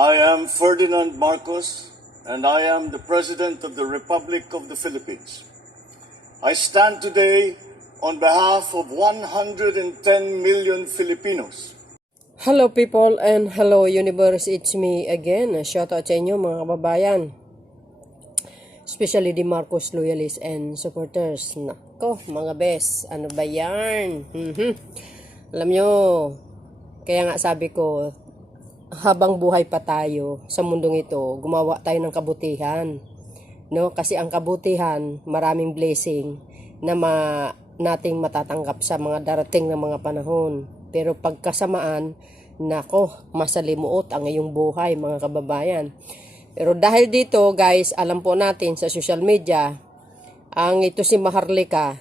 I am Ferdinand Marcos, and I am the President of the Republic of the Philippines. I stand today on behalf of 110 million Filipinos. Hello people and hello universe, it's me again. Shout out sa inyo mga kababayan. Especially the Marcos loyalists and supporters. Nako mga bes, ano ba yan? Alam nyo, kaya nga sabi ko, habang buhay pa tayo sa mundong ito, gumawa tayo ng kabutihan. No? Kasi ang kabutihan, maraming blessing na nating matatanggap sa mga darating na mga panahon. Pero pagkasamaan, nako, masalimuot ang iyong buhay mga kababayan. Pero dahil dito guys, alam po natin sa social media, ang ito si Maharloka,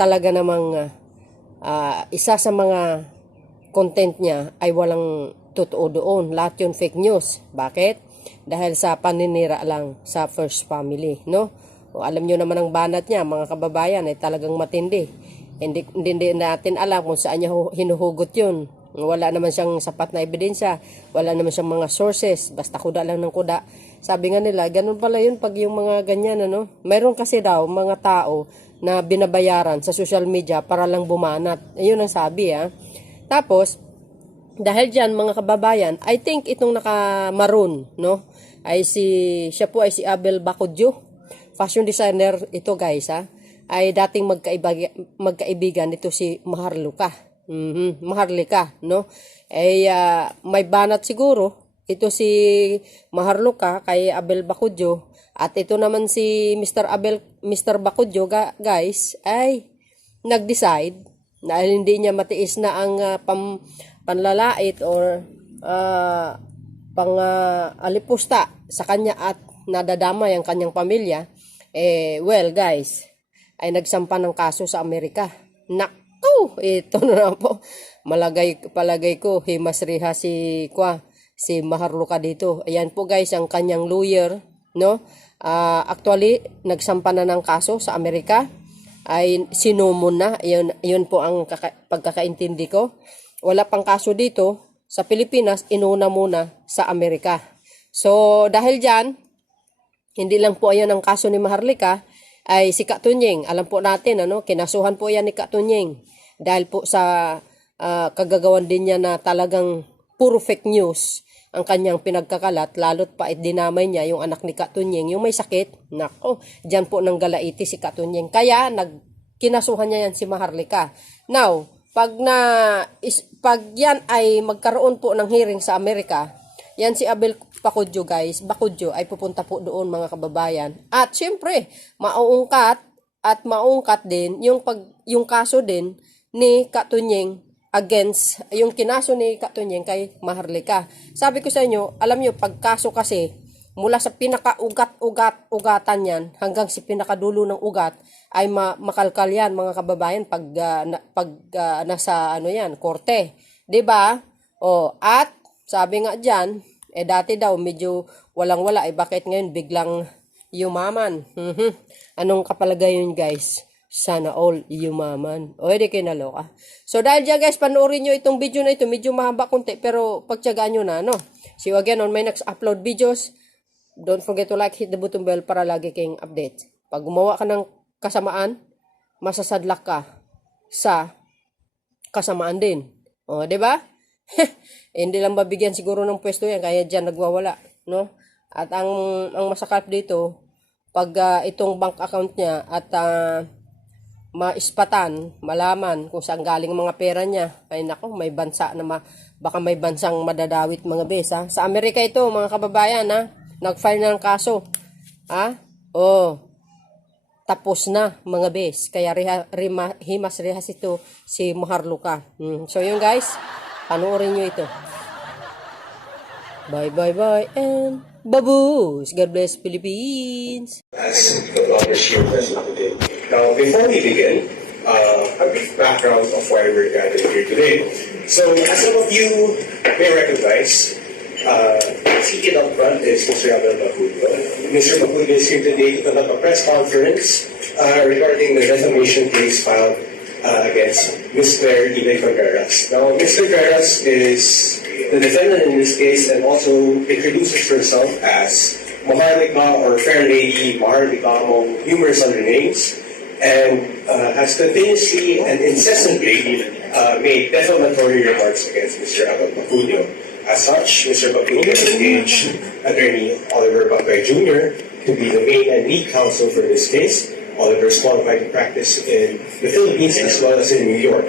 talaga namang isa sa mga content niya ay walang totoo doon. Lahat yun fake news. Bakit? Dahil sa paninira lang sa first family, no? O, alam nyo naman ang banat niya, mga kababayan, ay talagang matindi. Hindi natin alam kung saan niya hinuhugot yun. Wala naman siyang sapat na ebidensya. Wala naman siyang mga sources. Basta kuda lang ng kuda. Sabi nga nila, ganun pala yun pag yung mga ganyan, ano? Mayroon kasi daw mga tao na binabayaran sa social media para lang bumanat. Ayun ang sabi, ha? Tapos, dahil dyan mga kababayan, I think itong naka-maroon, no? Siya po ay si Abel Bacudyo. Fashion designer ito guys, ha? Ay dating magkaibigan ito si Maharloka. Maharloka, no? May banat siguro ito si Maharloka kay Abel Bacudyo. At ito naman si Mr. Bacudyo, guys, ay nag-decide na hindi niya matiis na ang panlalait or alipusta sa kanya at nadadamay ang kanyang pamilya. Well guys, ay nagsampa ng kaso sa Amerika. Naku, ito na po. Palagay ko, Hemas Rihas si Maharloka dito. Ayan po guys, ang kanyang lawyer, no? Actually, nagsampa na ng kaso sa Amerika. Ay sinumon na. Yun po ang pagkakaintindi ko. Wala pang kaso dito sa Pilipinas, inuna muna sa Amerika. So dahil dyan, hindi lang po ayan ang kaso ni Maharloka, ay si Katunying. Alam po natin, ano, kinasuhan po yan ni Katunying. Dahil po sa kagagawan din niya na talagang puro fake news ang kanyang pinagkakalat, lalo't pa dinamay niya yung anak ni Katunying, yung may sakit. Nako, dyan po nang galaiti si Katunying. Kaya kinasuhan niya yan si Maharloka. Now, pag yan ay magkaroon po ng hearing sa Amerika, yan si Abel Bacudyo guys, Bacudyo ay pupunta po doon mga kababayan. At syempre, maungkat din yung kaso din ni Katunying against yung kinaso ni Katunying kay Maharloka. Sabi ko sa inyo, alam niyo pag kaso kasi mula sa pinaka-ugatan yan hanggang sa pinakadulo ng ugat ay makalkal yan mga kababayan pag nasa korte, 'di ba? At sabi nga diyan, dati daw medyo walang-wala, bakit ngayon biglang yumaman? Anong kapalagayon guys? Sana all yumaman. Di kayo naloka. So dahil dyan guys, panoorin nyo itong video na ito. Medyo mahaba konti pero pagtyagaan nyo na, no? See you again on my next upload videos. Don't forget to like, hit the button bell para lagi kayong update. Pag gumawa ka ng kasamaan, masasadlak ka sa kasamaan din. Di ba? Hindi lang mabigyan siguro ng pwesto yan, kaya dyan nagwawala, no? At ang masakap dito, pag itong bank account niya at maispatan, malaman kung saan galing ang mga pera niya, ay nako, may bansa na baka may bansang madadawit mga bes, ha? Sa Amerika ito, mga kababayan, ha? Nag-file na ng kaso. Tapos na mga bes. Kaya Hemas Rihas ito si Maharloka. So yun guys, panoorin nyo ito. Bye and baboos. God bless Philippines. As the blogger shared today. Now, before we begin, a brief background of why we're gathered here today. So, as some of you may recognize, seated up front is Mr. Abel Bacudyo. Mr. Bacudyo is here today to conduct a press conference regarding the defamation case filed against Mr. Rihas. Now, Mr. Rihas is the defendant in this case and also introduces herself as Maharloka or Fair Lady Maharloka among numerous other names, and has continuously and incessantly made defamatory remarks against Mr. Agoy. As such, Mr. Bacudio engaged Attorney Oliver Bacuy Jr. to be the main and lead counsel for this case. Oliver is qualified to practice in the Philippines as well as in New York.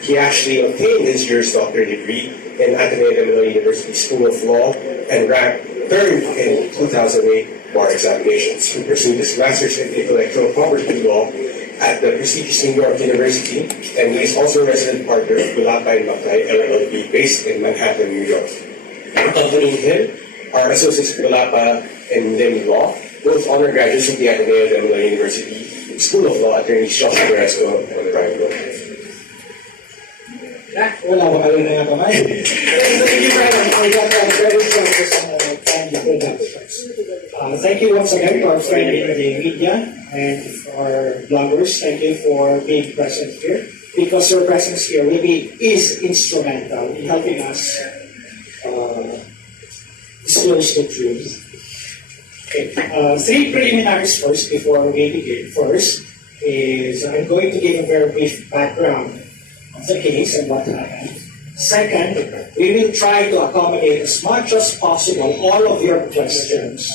He actually obtained his Juris Doctor degree in Ateneo de Manila University School of Law and ranked third in 2008 bar examinations. He pursued his master's in intellectual property law at the prestigious New York University, and he is also a resident partner of Bacuy & Bacuy LLP based in Manhattan, New York. Accompanying him are associates Bacuy and Lim Law, both honor graduates of the Ateneo de Manila University School of Law, attorneys Joshua Resco and Brian Law. Wala ba kayo na yung kamay? Thank you very much. I got very focused on trying to build up the trust. Thank you once again to our friend in the media and our bloggers. Thank you for being present here, because your presence here really is instrumental in helping us disclose the truth. Okay. Three preliminaries first before we begin. First is I'm going to give a very brief background of the case and what happened. Second, we will try to accommodate as much as possible all of your questions.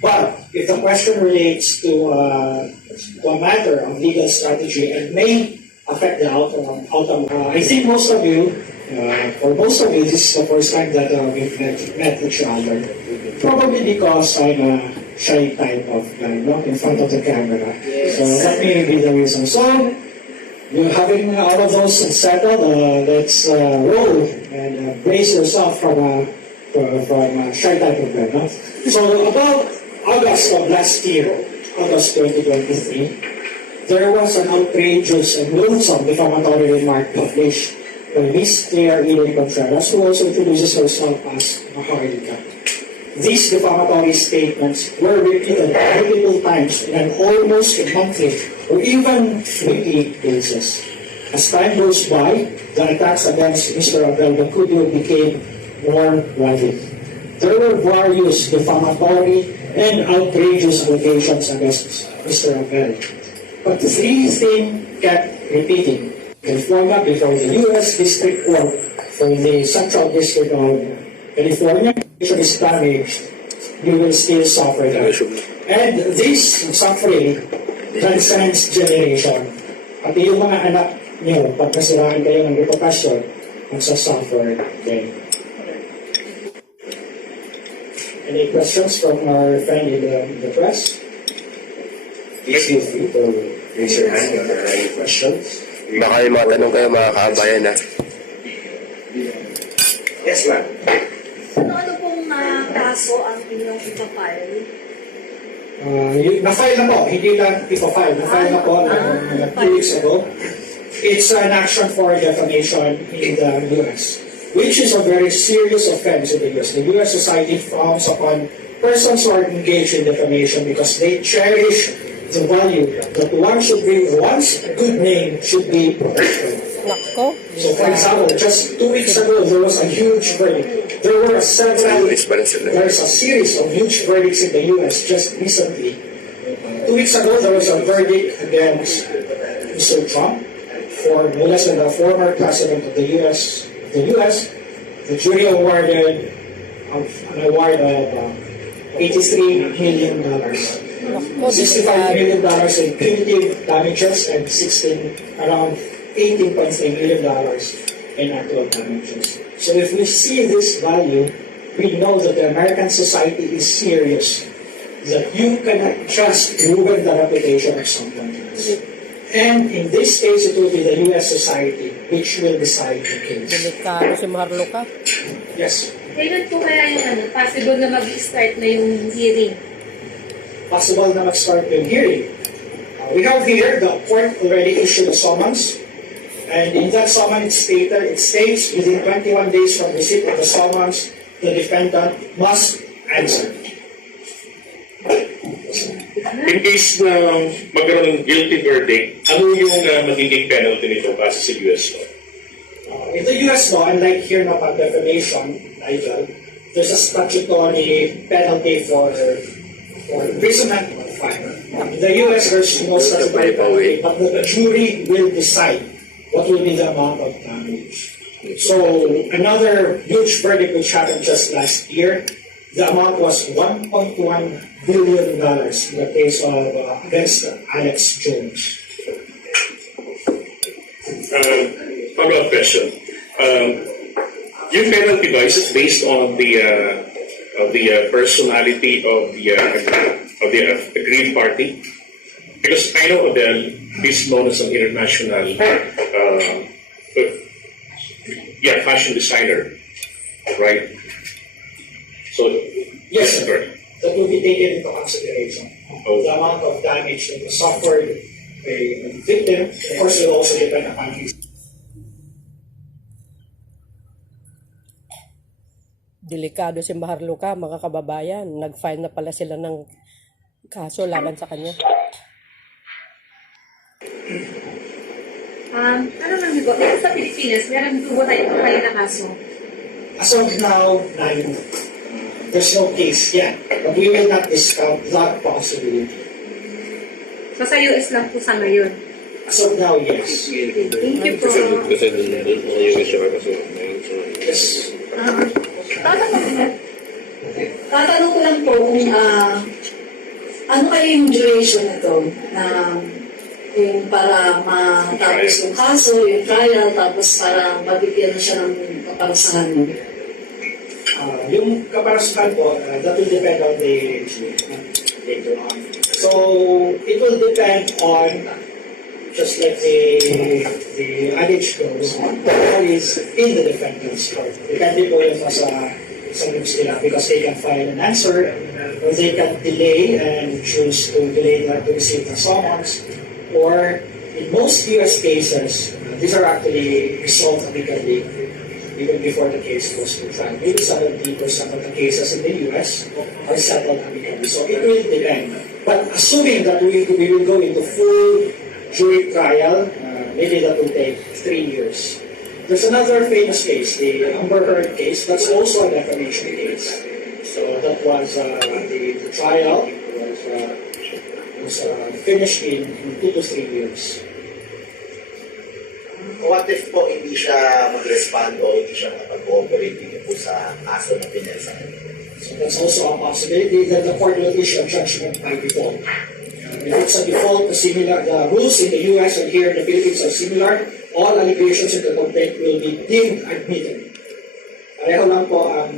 But if the question relates to a matter of legal strategy and may affect the outcome, I think most of you, for most of you, this is the first time that we've met each other. Probably because I'm a shy type of guy, in front of the camera. Yes. So that may be the reason. So, you're having all of those settled, let's roll and brace yourself from a shy type of guy. No? So about August of last year, August 2023, there was an outrageous and loathsome defamatory remark published by Ms. Claire Eden Contreras, who also introduces herself as Maharloka. These defamatory statements were repeated multiple times in an almost monthly or even weekly basis. As time goes by, the attacks against Mr. Abel Bacudio became more rabid. There were various defamatory and outrageous allegations against Mr. Abel. But three things kept repeating. California before the U.S. District Court for the Central District of California is damaged, you will still suffer that. And this suffering transcends generation. At yung mga anak niyo, pag nasiraan kayo ng reputasyon, magsasuffer din. Any questions from our friend in the press? Please feel free to raise your hand if there are any questions. Baka yung mga tanong kayo mga kabayan na. Yes, ma'am. Ano pong kaso ang inyong ipapile? Na-file na po, hindi lang ipapile. Na-file na po 2 weeks ago. It's an action for defamation in the U.S., which is a very serious offense in the U.S. The U.S. society frowns upon persons who are engaged in defamation because they cherish the value that one's good name should be protected. So, for example, just 2 weeks ago, there was a huge verdict. There's a series of huge verdicts in the U.S. just recently. 2 weeks ago, there was a verdict against Mr. Trump for molesting the former president of the U.S. The jury awarded an award of $83 million. $65 million in punitive damages and around $18.3 million in actual damages. So if we see this value, we know that the American society is serious, that you cannot just ruin the reputation of someone else. And in this case, it will be the U.S. society which will decide the case. Delikado si Maharloka. Yes. Kailan po kaya yung possible na mag-start na yung hearing? Possible na mag-start yung hearing. We have here, the court already issued a summons. And in that summons, it states within 21 days from receipt of the summons, the defendant must answer. In case na magkaroon ng guilty verdict, ano yung magiging penalty nito base sa US law? in the US law, unlike here no pag defamation, Nigel, there's a statutory penalty for imprisonment or fine. In the US, there's no statutory penalty, but the jury will decide what will be the amount of damage. So another huge verdict which happened just last year, the amount was $1.1 billion in the case of against Alex Jones. Follow-up question. Your penalty is based on the personality of the aggrieved party, because I know Adele is known as an international fashion designer, right? So Yes, sir. sir. That will be taken into consideration. The amount of damage that was suffered by the victim, of course, will also depend upon his. Delikado si Maharloka, mga kababayan. Nag-file na pala sila ng kaso laban sa kanya. Ano lang diba? Sa Pilipinas, meron po tayo na kaso. As of now, there's no case yet, but we will not discount that possibility. So sa US lang po sa ngayon. As of now, yes. Thank you po. Yes. Tatanong ko lang po kung ano kayo yung duration nito na yung para matapos yung kaso, yung trial, tapos para mabigyan na siya ng kaparasahan. Yung kaparasahan po, that will depend on the later on. So, it will depend on, just like the adage goes, what is in the defendant's court. Depende po yun sa groups nila, because they can file an answer, or they can delay and choose to delay to receive the summons, or in most US cases, these are actually resolved amicably even before the case goes to trial. Maybe 70% of the cases in the US are settled amicably. So it will depend. But assuming that we will go into full jury trial, maybe that will take 3 years. There's another famous case, the Amber Heard case. That's also a defamation case. So that was the trial was finished in 2 to 3 years. What if po hindi siya mag-respond o hindi siya makapag-cooperate dito po sa kaso na pinasa? So that's also a possibility that the court will issue a judgment by default. If it's a default, the rules in the US and here in the Philippines are similar. All allegations in the complaint will be deemed admitted. Pareho lang po ang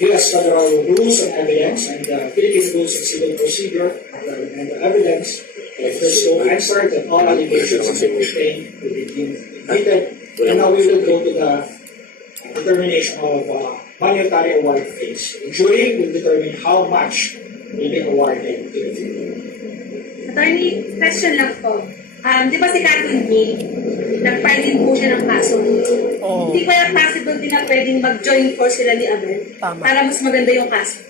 US federal rules and evidence and the Philippine rules of civil procedure and the evidence. If there's no answer, then all allegations in the complaint will be deemed admitted. And now we will go to the determination of monetary award phase. The jury will determine how much will be awarded to the victim. Attorney, question lang po. Di ba si Catherine Gay, nag-file din po siya ng kaso. Hindi kaya possible din na pwedeng mag-join force sila ni Abel para mas maganda yung kaso?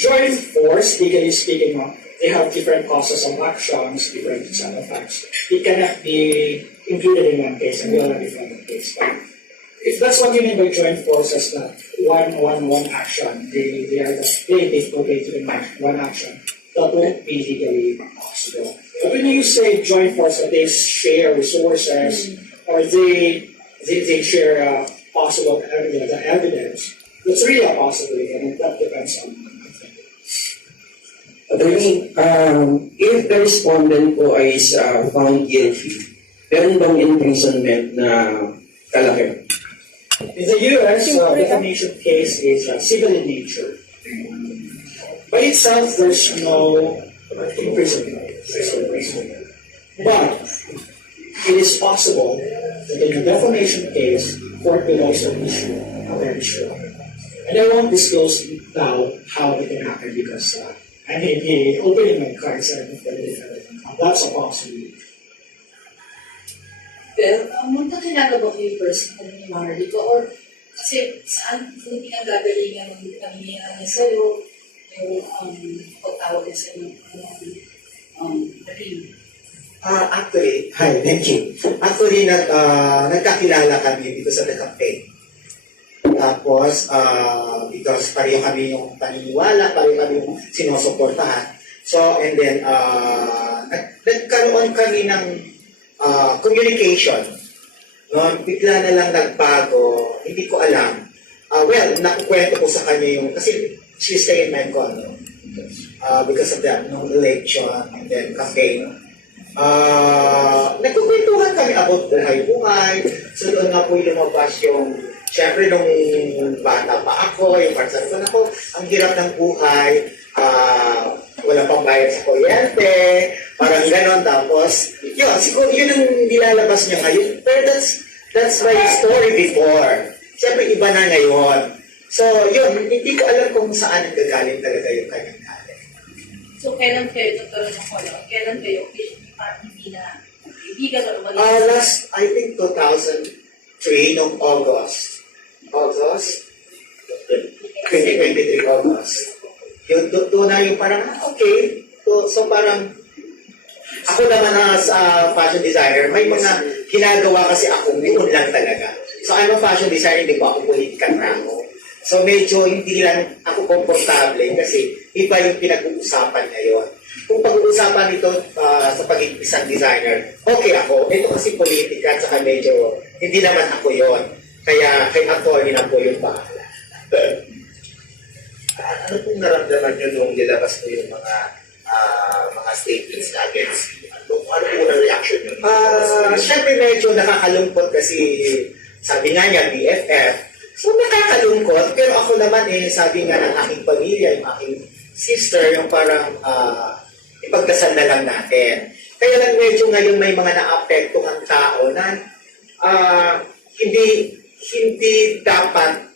Joint force, legally speaking, they have different causes of actions, different set of facts. It cannot be included in one case and we already filed a case. But if that's what you mean by joint forces, that one action, they are the plaintiff located in one action, that won't be legally possible. But when you say joint force, that they share resources or they share possible evidence, that's really a possibility, and that depends on. Attorney, if the respondent po is found guilty, meron bang imprisonment na kalaki? In the US, defamation case is civil in nature. By itself, there's no imprisonment. But it is possible that in a defamation case, court will also issue a bench warrant. And I won't disclose now how it can happen because I may be opening my cards and that's a possibility. Pero, munta talaga ba kayo personal ni Maharloka? Or kasi saan hindi kang gagalingan ng panghihingan niya sa'yo, yung pagtawag niya sa'yo, Actually, hi, thank you. Actually, nagkakilala kami dito sa The Campaign. Tapos, because pareho kami yung paniniwala, pareho kami yung sinusuportahan. So, and then, nagkaroon kami ng communication. No? Bigla na lang nagbago, hindi ko alam. Well, nakukwento ko sa kanya yung, kasi she stay in my condo. Because of that, no election, and then campaign. Nagkukwentuhan kami about buhay-buhay. So doon nga po lumabas yung, syempre nung bata pa ako, yung parsan ko na ko, ang hirap ng buhay, wala pang bayad sa kuryente, parang ganon. Tapos, yun, siguro yun ang nilalabas niya ngayon. Pero that's my story before. Syempre iba na ngayon. So yun, hindi ko alam kung saan nagagaling talaga yung kanyang galing. So, kailan kayo nagkaroon ng follow? Kailan kayo hindi na ibigan o umalis? Last, I think 2003, noong August. 2023 August. Yung doon na yung parang, okay. So parang, ako naman as fashion designer, may mga ginagawa kasi ako noon lang talaga. So I'm a fashion designer, hindi ko ako politika na ako. So medyo hindi lang ako komportable kasi iba yung pinag-uusapan ngayon. Kung pag-uusapan ito sa pagiging isang designer, okay ako. Ito kasi politika at saka medyo hindi naman ako yon. Kaya kay attorney na po yung bahala. Ano pong naramdaman nyo nung nilabas mo yung mga statements na against you? Ano po ang reaction nyo? Siyempre medyo nakakalungkot kasi sabi nga niya, BFF. So nakakalungkot, pero ako naman sabi nga ng aking pamilya, yung aking sister, yung parang ipagdasal na lang natin. Kaya lang medyo ngayon may mga naapektuhang tao na hindi dapat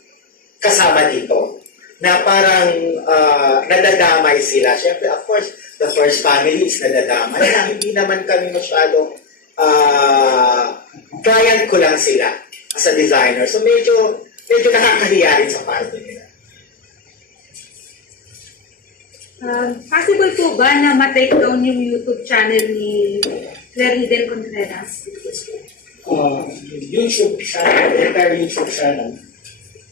kasama dito. Na parang nadadamay sila. Siyempre, of course, the first family is nadadamay. Na hindi naman kami masyadong client ko lang sila as a designer. So medyo nakakahiya rin sa parte nila. Possible po ba na ma-take down yung YouTube channel ni Clariden Contreras? YouTube channel, the entire YouTube channel,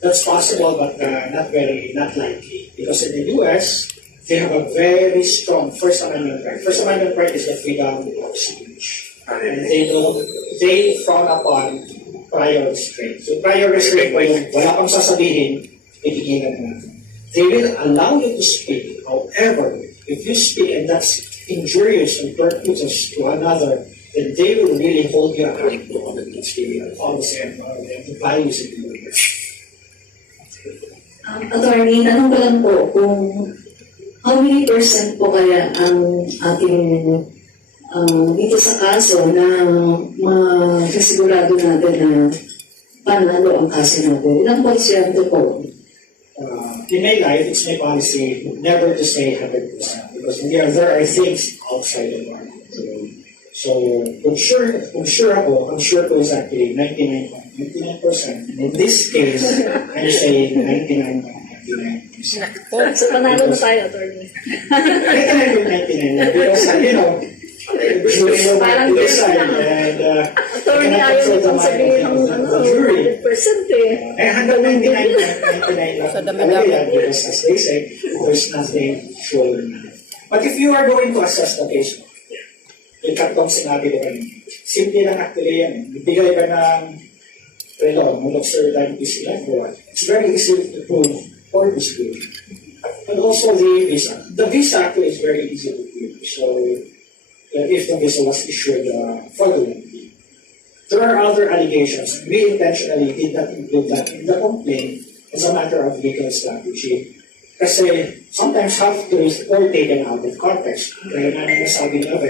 that's possible, but not likely. Because in the US, they have a very strong First Amendment right. First Amendment right is the freedom of speech. And they frown upon prior restraint. So prior restraint, wala kang sasabihin, tigilan mo. They will allow you to speak. However, if you speak and that's injurious and perpetuous to another, then they will really hold you accountable on the policy and the values of the US. Attorney, tanong ko lang po kung how many percent po kaya ang ating dito sa kaso na makasigurado natin na panalo ang kaso natin? Ilang porsyento po? In my life, it's my policy never to say 100% because there are things outside the market. So I'm sure po is actually 99%. In this case, I'm saying 99.99%. So panalo na tayo, attorney. 99.99 because, Parang decide and attorney ayaw nitong sabihin ng jury. 100% eh. And 199.99 lang because as they say, there's nothing sure na. But if you are going to assess the case, yung katong sinabi ko kanina, simple lang actually yan. Bigay ka ng relo, mulok certain PC life or what. It's very easy to prove or disprove. And also the visa. The visa actually is very easy to prove. So if the visa was issued fraudulently. There are other allegations. We intentionally did not include that in the complaint as a matter of legal strategy. Kasi sometimes have to be taken out of context. Kaya nga nasabi na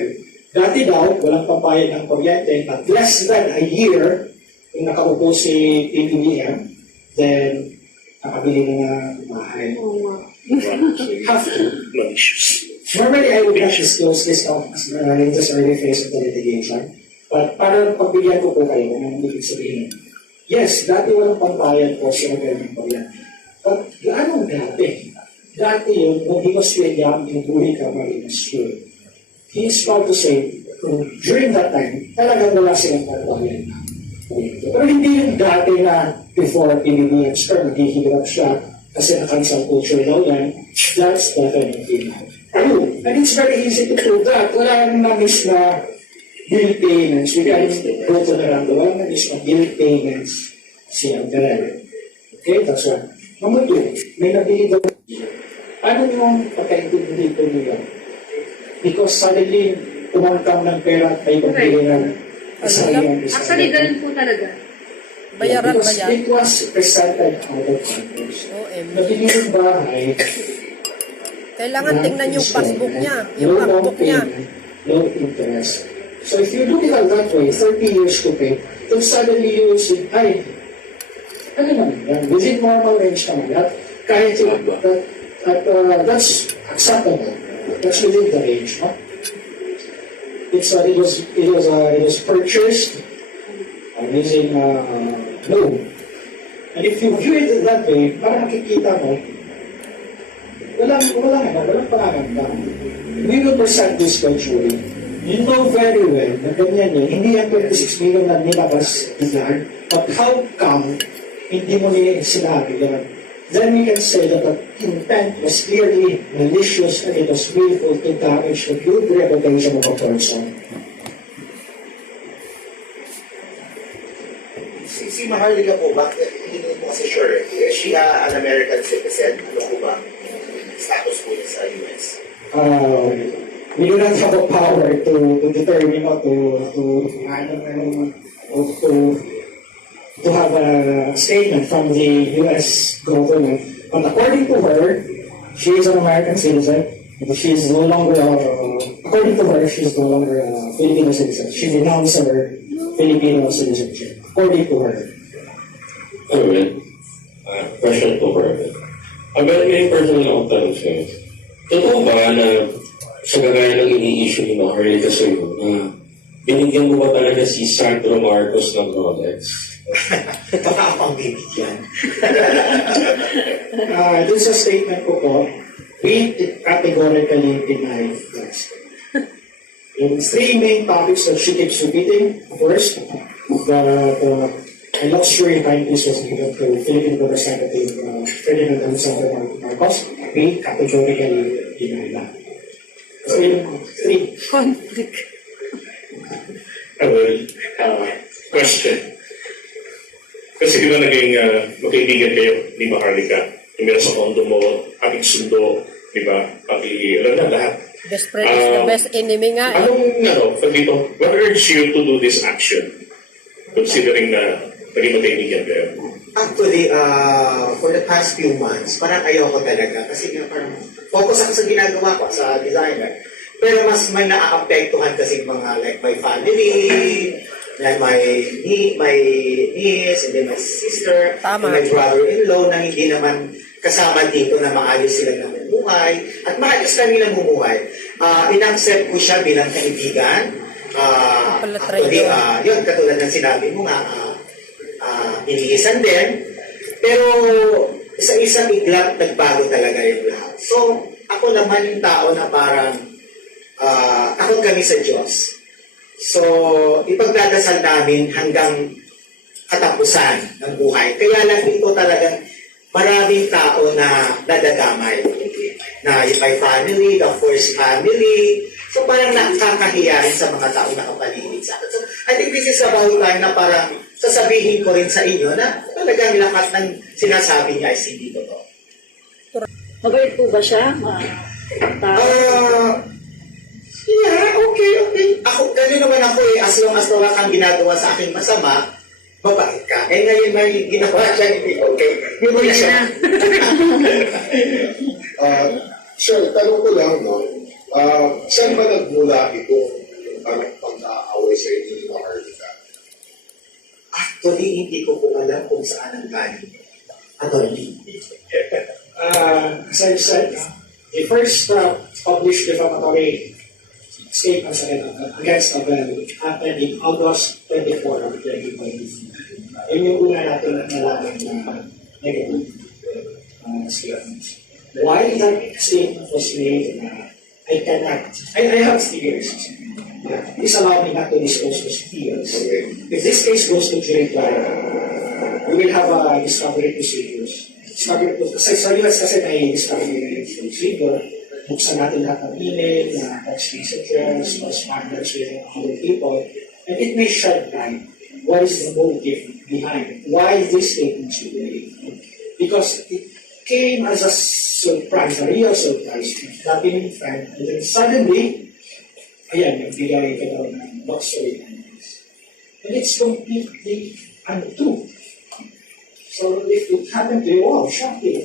dati daw, walang pambayad ng kuryente, but less than a year, kung nakaupo si PBBM, then nakabili na ng bahay. Have to. Normally, I would not disclose this in this early phase of the litigation. But para pagbigyan ko po kayo ng ibig sabihin. Yes, dati walang pambayad po siya ng kuryente. But gaano dati? Dati yun, when he was still young in Rihas, he is proud to say, during that time, talagang wala silang pagbabayan na. Pero hindi yung dati na before PBBM start, naghihirap siya kasi nakansang culture daw yan. That's definitely not true. And it's very easy to prove that. Wala nang na-miss na bill payments. We can go to the rando. Wala na-miss na bill payments si Andrea. Okay, that's one. Number two, may nabili daw. Ano yung pagkaintindi dito nila? Because suddenly, tumangkang ng pera at may pagbili ng Actually, ganun po talaga. Bayaran ba because yan? it was presented out of Congress. Nabili yung bahay, Kailangan tingnan yung passbook niya, yung bankbook niya. no interest. So if you look at it that way, 30 years to pay, then suddenly you will see, ay, ano naman yan, within normal range naman, at kahit that's acceptable. That's within the range, no? It was purchased using loan. And if you view it that way, parang makikita mo, walang pangangamba. We will present this gradually. You know very well na ganyan yun. Hindi yan 26 million na nilabas bigyan. But how come hindi mo nila sinabi yan? Then we can say that the intent was clearly malicious and it was willful to damage the good reputation of a person. Si Maharloka po ba? Hindi ko po kasi sure. Is she an American citizen? Ano po ba? Status po niya sa US? We do not have the power to determine or to have a statement from the U.S. government. But according to her, she is an American citizen. She is no longer, according to her, she is no longer a Filipino citizen. She renounced her Filipino citizenship, according to her. Question po for her. May personal akong tanong sa'yo. Totoo ba na sa kagaya ng ini-issue ni Maharloka sa'yo na binigyan mo ba talaga si Sandro Marcos ng Rolex? Baka ako ang bibigyan. Dun sa statement ko po, we categorically deny that statement. Yung three main topics that she keeps repeating. First, the luxury timepiece was given to Philippine Representative Ferdinand Alexander Marcos. We categorically deny that. So yung three. Conflict. Question. Kasi di ba naging magkaibigan kayo ni Maharloka? Tumira sa kondo mo, ating sundo, di ba? Pati, alam na lahat. Best friend is the best enemy nga. What urged you to do this action? Considering na naging magkaibigan kayo? Actually, for the past few months, parang ayoko talaga. Kasi parang focus ako sa ginagawa ko, sa designer. Pero mas may naaapektuhan kasi mga like my family, like my niece, and then my sister, and my brother-in-law na hindi naman kasama dito na maayos sila namumuhay. At maayos kami namumuhay. In-accept ko siya bilang kaibigan. Actually, yun, katulad ng sinabi mo nga, iniisan din. Pero sa isang iglap, nagbago talaga yung lahat. So, ako naman yung tao na parang takot kami sa Diyos. So, ipagdadasal namin hanggang katapusan ng buhay. Kaya lang ito talagang maraming tao na nadadamay. Na my family, the first family. So, parang nakakahiya rin sa mga tao na kapaligid sa akin. So, I think this is about time na parang sasabihin ko rin sa inyo na talagang lahat ng sinasabi niya ay hindi totoo. Mabait po ba siya? Yeah, okay. Ako, gano'n naman ako eh. As long as wala kang ginagawa sa akin masama, mabait ka. Eh ngayon may ginawa siya, hindi okay. Hindi siya. Sir, tanong ko lang, no? Saan ba nagmula ito? Yung parang pag-aaway sa inyo ni Maharloka? Actually, hindi ko po alam kung saan ang galing. Attorney. As I said, the first published defamatory statements against Abel happened in August 24 of 2020. Yun yung una natin nalaman na negative statements. Why that statement was made, I have theories. Please allow me not to disclose those details. If this case goes to jury trial, we will have a discovery procedures. Sa US kasi may discovery procedure, buksan natin lahat ng email, text messages, correspondence with other people, and it may shed light what is the motive behind why these statements were made. Because it came as a surprise, a real surprise, nothing in fact, and then suddenly, ayan, nagbigay ka daw ng backstory. And it's completely untrue. So if it happened to you, wow, shocking.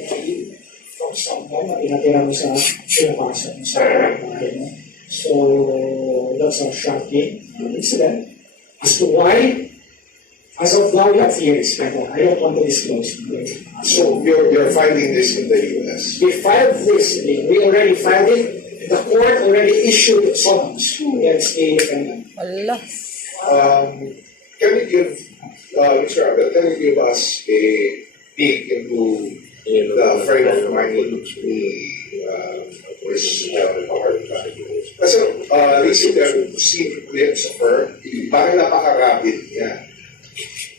From someone na pinatira mo sa pinapasok mo sa bahay mo. So that's a shocking incident. As to why, as of now, we have theories, but I don't want to disclose. So you're filing this in the US? We filed this, we already filed it. The court already issued summons against the defendant. Allah. Can you give, Mr. Abel, can you give us a peek into the frame of mind ni Ms. Maharloka? Kasi recently I've seen clips of her, parang napaka-rapid niya.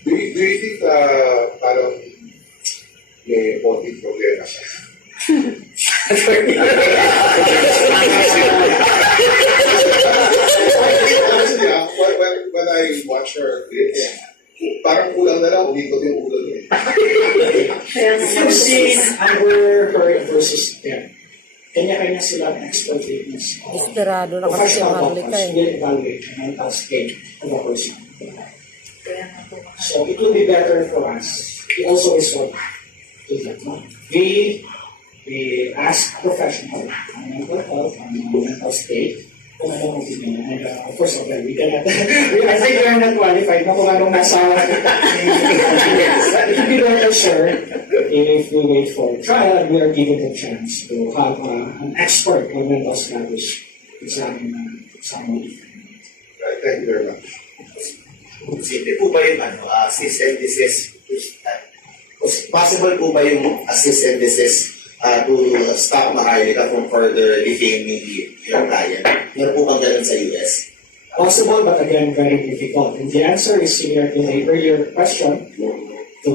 Do you think parang may konting problema siya? When I watch her clips, parang kulang na lang, umikot yung ulo niya. If you've seen Amber Heard versus them, kanya-kanya silang expert witness. Desperado na kasi si Maharloka eh. Will evaluate the mental state of a person. So it will be better for us. We also resort to that. We ask professional on mental health, on mental state, kung anong opinion. And of course, okay, we cannot, I think we are not qualified na kung anong nasa it will be better, sir, if we wait for trial and we are given the chance to have an expert on mental status examine someone. Right, thank you very much. Simple po ba yung assist and desist? Possible po ba yung assist and desist to stop Maharloka from further defaming your client? Meron po bang ganun sa US? Possible, but again, very difficult. And the answer is similar to the earlier question. The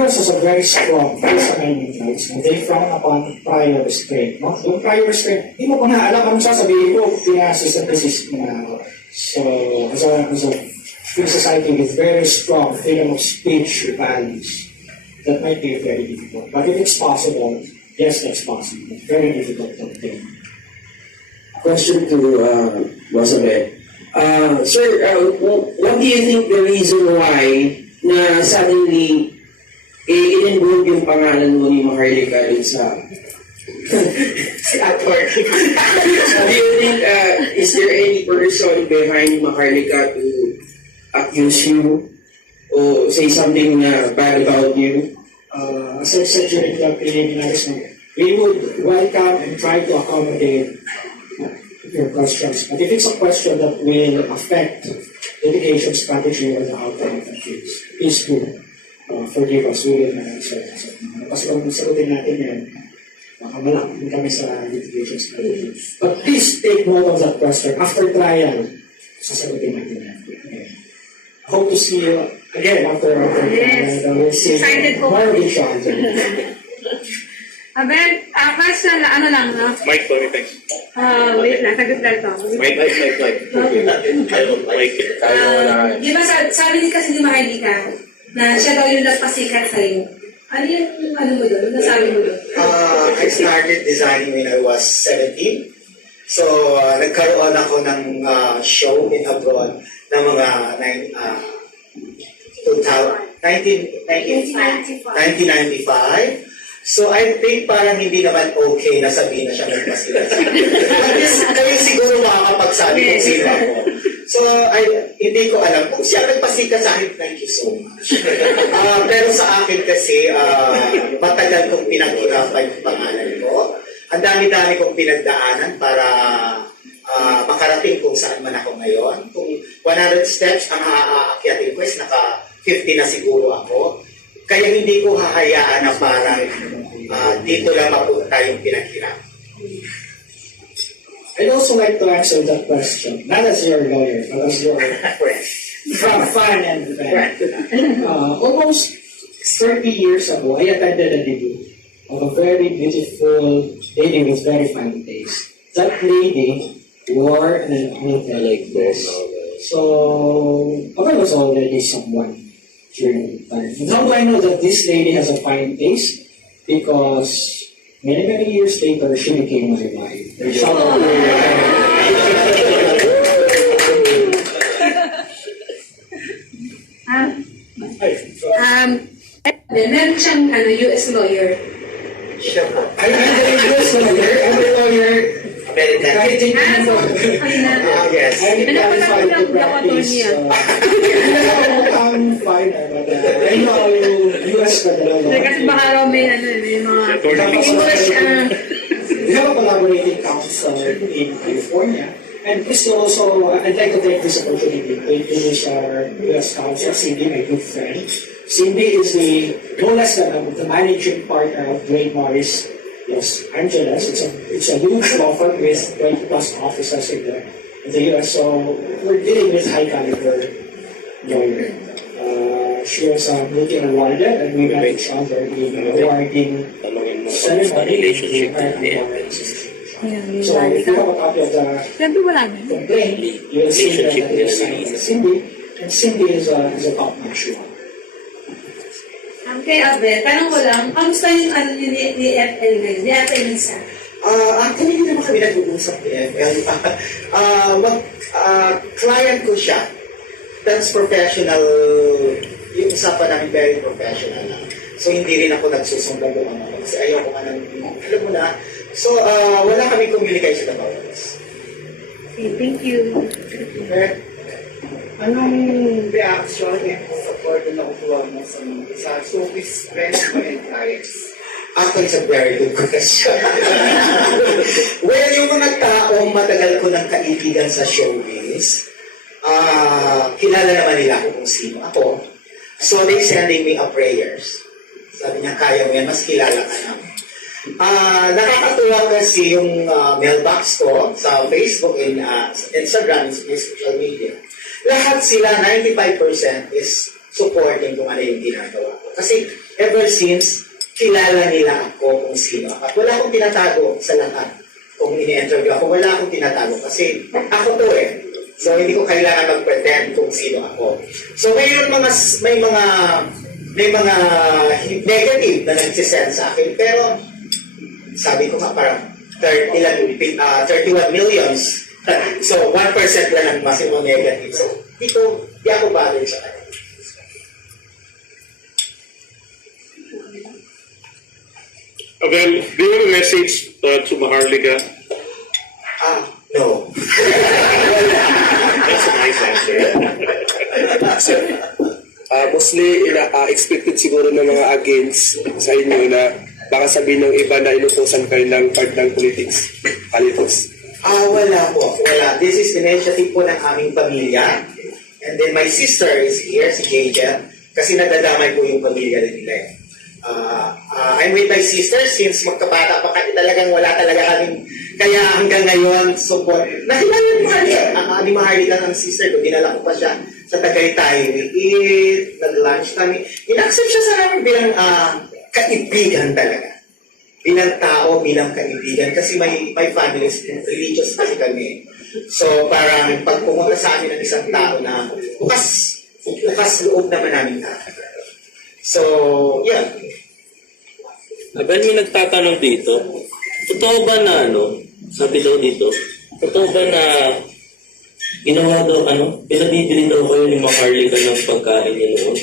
US is a very strong First Amendment rights, and they frown upon prior restraint. No? Yung prior restraint, hindi mo pa na alam anong sasabihin ko, pinasis and desist mo na. So, as a free society with very strong freedom of speech values, that might be very difficult. But if it's possible, yes, that's possible. Very difficult to obtain. Question to Wasabet. Sir, what do you think the reason why na suddenly in-involve yung pangalan mo ni Maharloka dun sa si actor? Do you think, is there any person behind Maharloka to accuse you or say something bad about you? As I said during the preliminaries, we would welcome and try to accommodate your questions. But if it's a question that will affect litigation strategy or the outcome of the case, please do forgive us. We will not answer. Kasi kung sagutin natin yan, baka malapit kami sa litigation strategy. But please take note of that question. After trial, sasagutin natin yan. Okay. Hope to see you again after Yes. we'll see Excited po. more vision. Abel, question na ano lang, no? Mike, Tony, thanks. Wait lang, sagot lang to. Mike. Di ba sabi ni kasi ni Maharloka na siya daw yung nagpasikat sa'yo. Ano yung mo doon? Nasabi mo doon? I started designing when I was 17. So, nagkaroon ako ng show in abroad ng mga 1995. So, I think parang hindi naman okay na sabihin na siya nagpasikat. At least, kayo siguro makakapagsabi kung sino ako. So, hindi ko alam kung siya nagpasikat sa akin. Thank you so much. Pero sa akin kasi, matagal kong pinaghirapan yung pangalan ko. Ang dami-dami kong pinagdaanan para makarating kung saan man ako ngayon. Kung 100 steps ang aakyatin ko is naka 50 na siguro ako. Kaya hindi ko hahayaan na parang dito lang mapunta yung pinaghirapan. I'd also like to answer that question, not as your lawyer, but as your fan and friend. Almost 30 years ago, I attended a debut of a very beautiful lady with very fine taste. That lady wore an ankle like this. So, I was already someone during the time. And how do I know that this lady has a fine taste? Because many years later, she became my wife. Meron siyang US lawyer. I'm a US lawyer. I'm a lawyer. American. Kahit hindi So, mo. Yes. I'm qualified to practice. Hindi ako mukhang finer, but I know US pa dalawa. Kasi baka raw may mga English. We have a collaborating council in California. And this also, I'd like to take this opportunity to introduce our US council, Cindy, my good friend. Cindy is no less than the managing partner of Great Morris Los Angeles. It's a huge law firm with 20 plus offices in the US. So we're dealing with high caliber lawyer. She was multi-awarded, and we met each other in awarding ceremony. So if you have a copy of the complaint, you'll see that it is signed by Cindy, and Cindy is a top-notch one. Kay Abe, tanong ko lang, kamusta yung ni FL ngayon, ni Ate Elisa? Actually, hindi naman kami nag-uusap ni FL. Client ko siya. That's professional. Yung usapan namin very professional na. So, hindi rin ako nagsusumba doon ako. Kasi ayaw ko alam mo na. So, wala kami communication about this. Okay, thank you. Okay. Anong reaction niya kung support na nakukuha mo sa showbiz friends mo and clients? Actually, it's a very good question. Well, yung mga taong matagal ko ng kaibigan sa showbiz, kilala naman nila ako kung sino ako. So, they sending me a prayers. Sabi niya, kaya mo yan, mas kilala ka namin. Nakakatuwa kasi yung mailbox ko sa Facebook and Instagram and social media. Lahat sila, 95% is supporting kung ano yung ginagawa ko. Kasi ever since, kilala nila ako kung sino ako. At wala akong tinatago sa lahat. Kung ini-interview ako, wala akong tinatago. Kasi ako to eh. So, hindi ko kailangan mag-pretend kung sino ako. So, ngayon may mga negative na nagsisend sa akin. Pero, sabi ko nga parang 31 millions. So, 1% lang ang maximum negative. So, di ako bagay sa kanya. Well, do you have a message to Maharloka? No. That's a nice answer. Mostly, expected siguro ng mga against sa inyo na baka sabihin ng iba na inutusan kayo ng part ng politics. Palitos. Wala po. Wala. This is initiative po ng aming pamilya. And then my sister is here, si Hegas, kasi nadadamay po yung pamilya nila. I'm with my sister since magkabata pa kami, talagang wala talaga kaming, kaya hanggang ngayon, support. Nakilala ni Maharloka ng sister ko, dinala ko pa siya sa Tagaytay. We eat, nag-lunch kami. In-accept siya sa namin bilang kaibigan talaga. Bilang tao, bilang kaibigan. Kasi may families, religious kasi kami. So parang pag pumunta sa amin ng isang tao na bukas loob naman namin talaga. So, yeah. Abel, may nagtatanong dito, totoo ba na sabi daw dito, totoo ba na ginawa daw, pinabibili daw kayo ni Maharloka ng pagkain niya noon?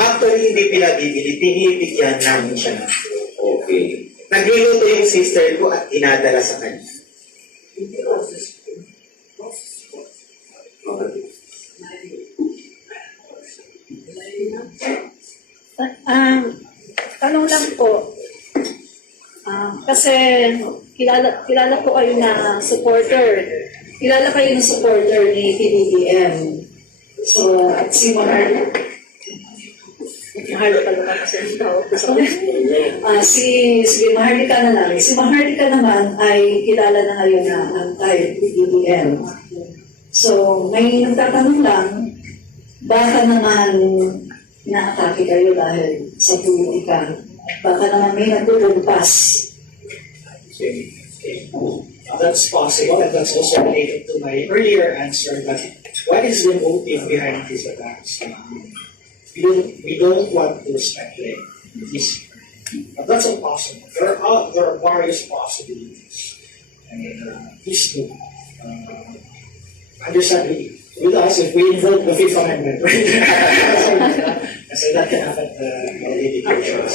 Actually, hindi pinabibili, pinibigyan namin siya na. Okay. Nagluluto yung sister ko at inadala sa kanya. Tanong lang po, kasi kilala po kayo na supporter. Kilala kayo ng supporter ni PBBM. So, at si Maharloka. Maharloka kasi ang tawag ko sa kanya. Sige, Maharlika na lang. Si Maharlika naman ay kilala na ngayon na anti-BBM. So, may nagtatanong lang, baka naman inaatake kayo dahil sa politika. Baka naman may nagtutulpas. That's possible, and that's also related to my earlier answer that what is the motive behind these attacks? We don't want to speculate. But that's impossible. There are various possibilities. And please do understand with us if we invoke the Fifth Amendment. So that can affect the indications.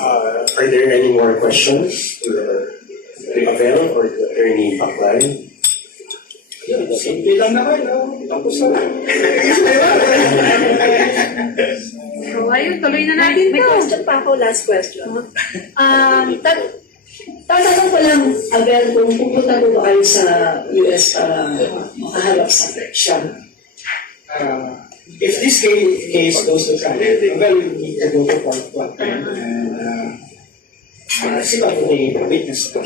Are there any more questions to the Abel or the attorney Backline? Simple lang naman, no? Tapos na. So, ayun, tuloy na natin May to. question pa ako, last question. Tatanong ko lang, Abel, kung pupunta ko ba kayo sa US para makaharap sa election? If this case goes to trial, well, we need to go to court one time and sila po may witness to